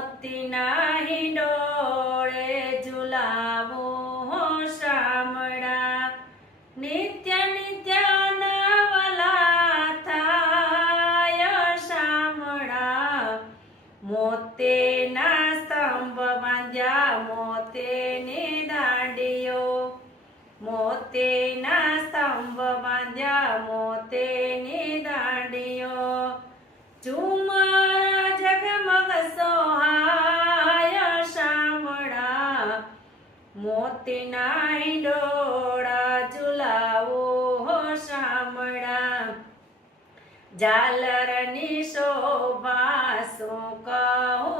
મોતીના હિંડોળે ઝુલાવો શામળા, નિત્ય નિત્ય નવલા થાય શામળા. મોતેના સ્તંભ બાંધ્યા મોતેની દાંડીઓ, મોતેના સ્તંભ બાંધ્યા મોતેની દાંડીઓ. ઝુમર જગમગ સોહાય શામળા, મોતીના હિંડોળા ઝુલાવો શામળા. ઝાલરની શોભા શું કહું